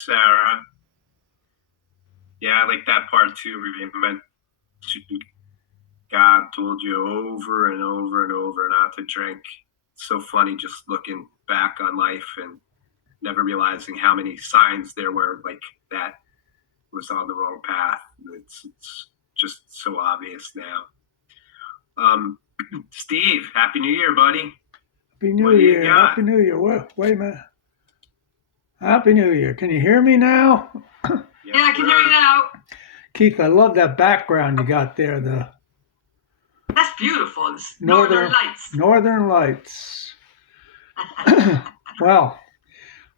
Sarah. Yeah, I like that part too, where you mentioned God told you over and over and over not to drink. It's so funny just looking back on life and never realizing how many signs there were like that was on the wrong path. It's just so obvious now. Steve, Happy New Year, buddy. Happy What New do you Year. got? Happy New Year. Wait a minute. Happy New Year. Can you hear me now? Yes, Yeah, I can hear you sir. now. Keith, I love that background you got there, the That's beautiful. It's Northern northern Lights. northern lights. Well,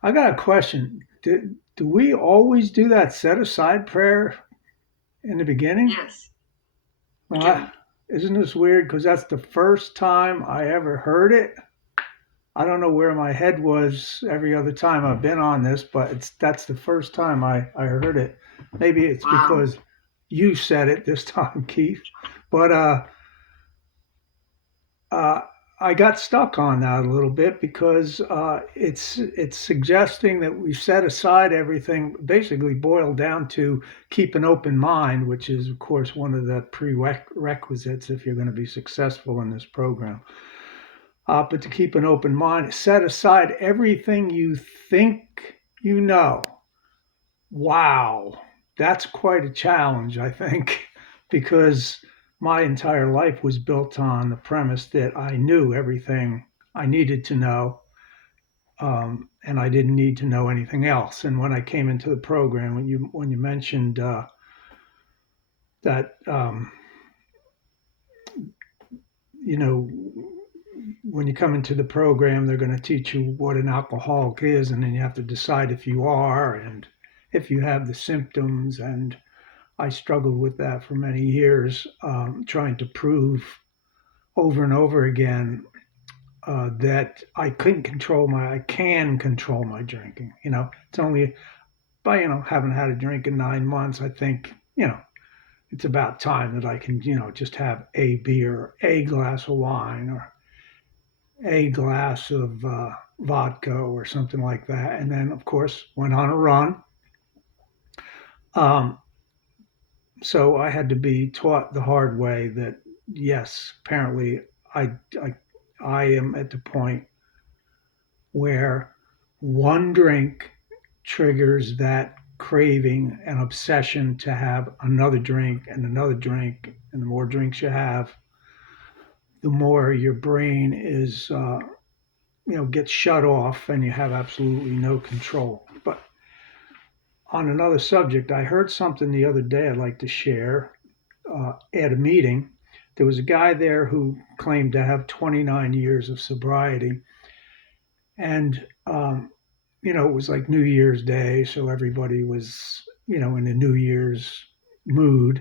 I got a question. Do we always do that set aside prayer in the beginning? Yes, we Well, do. isn't this weird? Because that's the first time I ever heard it. I don't know where my head was every other time I've been on this, but that's the first time I heard it. Maybe it's Wow. because you said it this time, Keith. But uh, I got stuck on that a little bit because it's suggesting that we set aside everything, basically boiled down to keep an open mind, which is of course one of the prerequisites if you're going to be successful in this program. But to keep an open mind, set aside everything you think you know. Wow, that's quite a challenge, I think, because my entire life was built on the premise that I knew everything I needed to know, and I didn't need to know anything else. And when I came into the program, when you mentioned that, you know, when you come into the program, they're going to teach you what an alcoholic is, and then you have to decide if you are and if you have the symptoms. And I struggled with that for many years, trying to prove over and over again that I can control my drinking. It's only by haven't had a drink in 9 months. I think it's about time that I can just have a beer, a glass of wine, or a glass of vodka or something like that. And then, of course, went on a run. Um, so I had to be taught the hard way that yes, apparently I, I, I am at the point where one drink triggers that craving and obsession to have another drink and another drink. And the more drinks you have, the more your brain is gets shut off and you have absolutely no control. But on another subject, I heard something the other day I'd like to share. At a meeting, there was a guy there who claimed to have 29 years of sobriety. And, it was like New Year's Day. So everybody was, in the New Year's mood.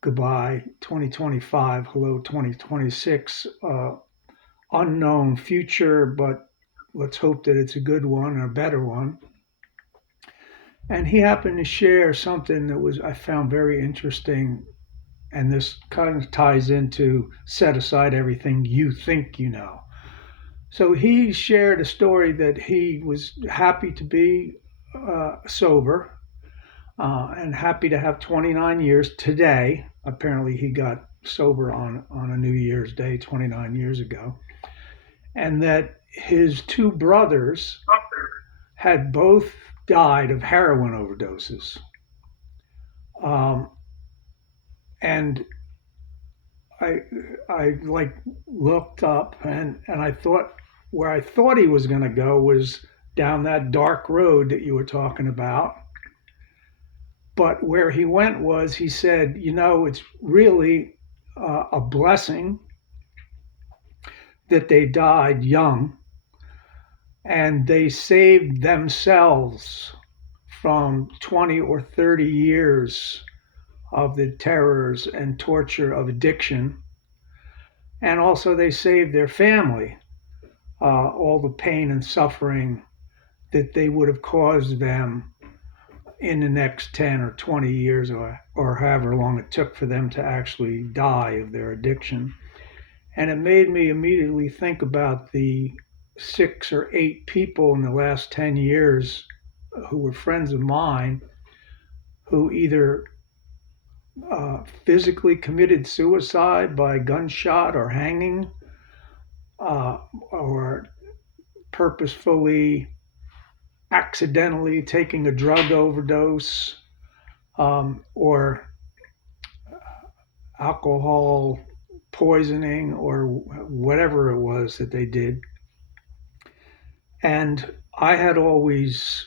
Goodbye, 2025. Hello, 2026. Unknown future, but let's hope that it's a good one or a better one. And he happened to share something that was I found very interesting, and this kind of ties into set aside everything you think you know. So he shared a story that he was happy to be sober and happy to have 29 years today. Apparently, he got sober on a New Year's Day 29 years ago, and that his two brothers had both died of heroin overdoses. Um, and I I like looked up and I thought where I thought he was going to go was down that dark road that you were talking about. But where he went was he said, it's really a blessing that they died young and they saved themselves from 20 or 30 years of the terrors and torture of addiction. And also, they saved their family all the pain and suffering that they would have caused them in the next 10 or 20 years or however long it took for them to actually die of their addiction. And it made me immediately think about the 6 or 8 people in the last 10 years who were friends of mine who either physically committed suicide by gunshot or hanging, uh, or purposefully, accidentally taking a drug overdose, or alcohol poisoning, or whatever it was that they did. And I had always,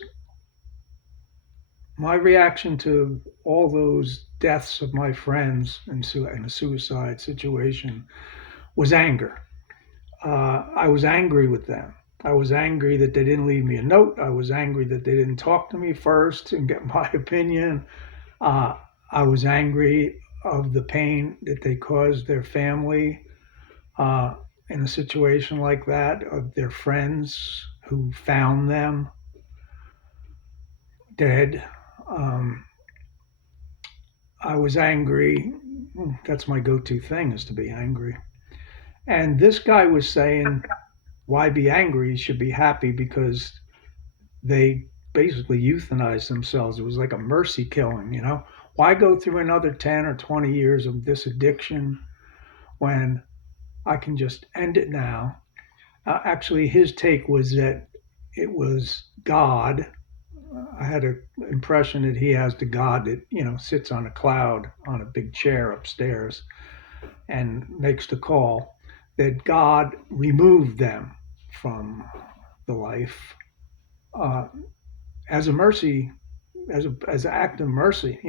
my reaction to all those deaths of my friends in a suicide situation was anger. I was angry with them. I was angry that they didn't leave me a note. I was angry that they didn't talk to me first and get my opinion. Uh, I was angry of the pain that they caused their family uh, in a situation like that, of their friends who found them dead. Um, I was angry. That's my go to thing, is to be angry. And this guy was saying, why be angry? You should be happy because they basically euthanized themselves. It was like a mercy killing, you know? Why go through another 10 or 20 years of this addiction when I can just end it now? Actually, his take was that it was God. I had an impression that he has the God that, sits on a cloud on a big chair upstairs and makes the call, that God removed them from the life, uh, as a mercy, as an act of mercy.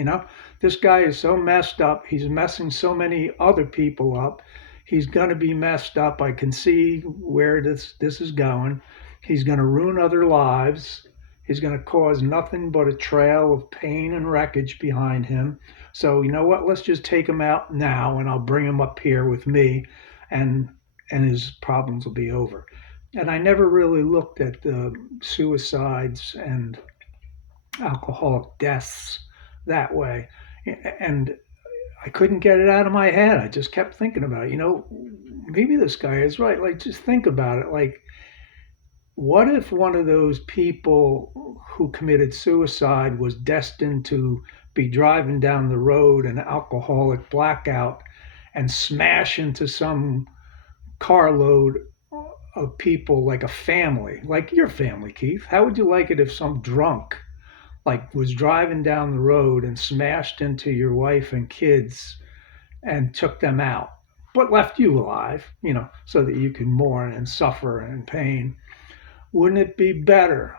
This guy is so messed up. He's messing so many other people up. He's going to be messed up. I can see where this is going. He's going to ruin other lives. He's going to cause nothing but a trail of pain and wreckage behind him. So you know what? Let's just take him out now, and I'll bring him up here with me, and his problems will be over. And I never really looked at the suicides and alcoholic deaths that way. And I couldn't get it out of my head. I just kept thinking about it. Maybe this guy is right. Like, just think about it. Like, what if one of those people who committed suicide was destined to be driving down the road in an alcoholic blackout and smash into some carload of people, like a family, like your family, Keith? How would you like it if some drunk like was driving down the road and smashed into your wife and kids and took them out, but left you alive, so that you can mourn and suffer and pain? Wouldn't it be better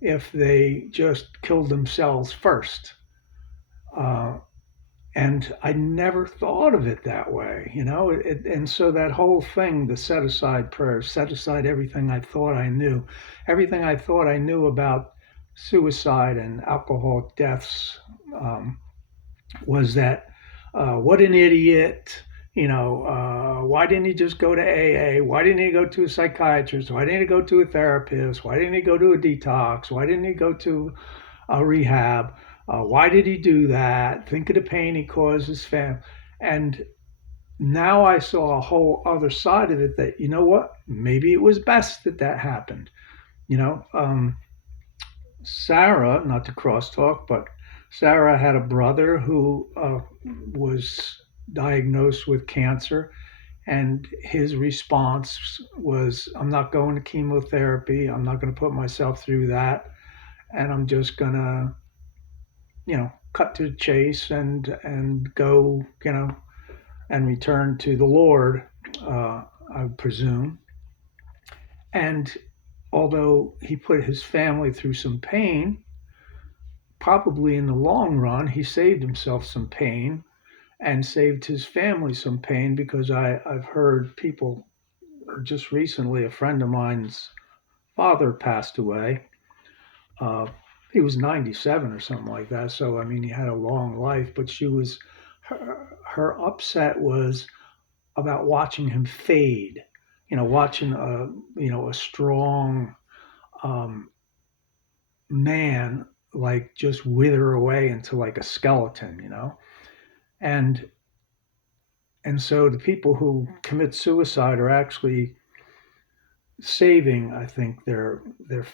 if they just killed themselves first? Uh, and I never thought of it that way. And so that whole thing, the set aside prayers, set aside everything I thought I knew about suicide and alcoholic deaths, um, was that, what an idiot. Why didn't he just go to AA? Why didn't he go to a psychiatrist? Why didn't he go to a therapist? Why didn't he go to a detox? Why didn't he go to a rehab? Why did he do that? Think of the pain he caused his family. And now I saw a whole other side of it, that, what? Maybe it was best that that happened. You know, Sarah, not to crosstalk, but Sarah had a brother who was diagnosed with cancer, and his response was, I'm not going to chemotherapy. I'm not going to put myself through that. And I'm just going to, cut to the chase and go, and return to the Lord, I presume. And although he put his family through some pain, probably in the long run, he saved himself some pain and saved his family some pain, because I've heard people, just recently, a friend of mine's father passed away. Uh, he was 97 or something like that. So, I mean, he had a long life, but her upset was about watching him fade, watching a strong, um, man, like, just wither away into like a skeleton. And so the people who commit suicide are actually saving, I think, their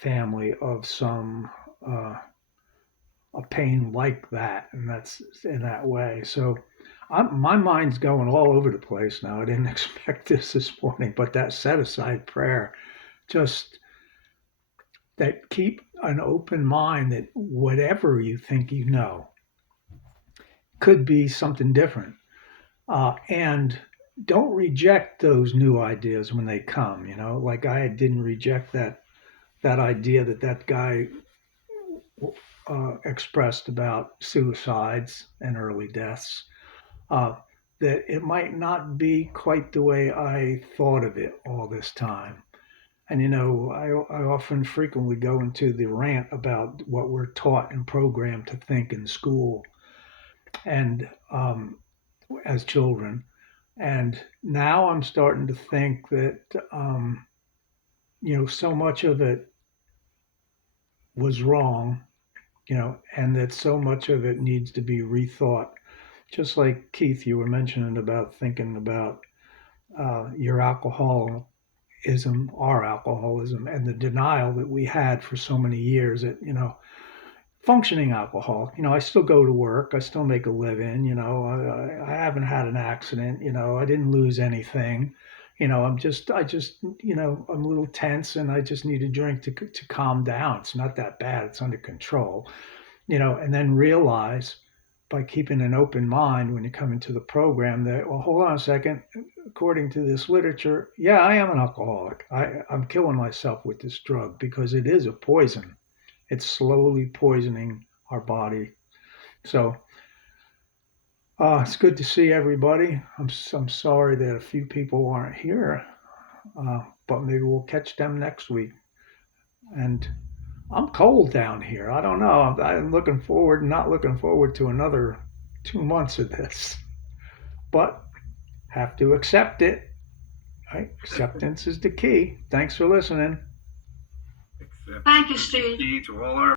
family of some a pain like that, and that's in that way. So my mind's going all over the place now. I didn't expect this morning, but that set aside prayer, just that keep an open mind that whatever you think you know could be something different, and don't reject those new ideas when they come. Like I didn't reject that idea that guy expressed about suicides and early deaths, uh, that it might not be quite the way I thought of it all this time. And I often frequently go into the rant about what we're taught and programmed to think in school and as children. And now I'm starting to think that, so much of it was wrong, and that so much of it needs to be rethought. Just like Keith, you were mentioning about thinking about your alcoholism, our alcoholism, and the denial that we had for so many years. That functioning alcoholic. I still go to work. I still make a living. I haven't had an accident. I didn't lose anything. I just, I'm a little tense and I just need a drink to calm down. It's not that bad. It's under control. And then realize by keeping an open mind when you come into the program that, well, hold on a second. According to this literature, yeah, I am an alcoholic. I'm killing myself with this drug because it is a poison. It's slowly poisoning our body. So it's good to see everybody. I'm sorry that a few people aren't here, but maybe we'll catch them next week. And I'm cold down here. I don't know. I'm not looking forward to another 2 months of this, but have to accept it. Right? Acceptance is the key. Thanks for listening. Accept Thank you, the Steve. key to all our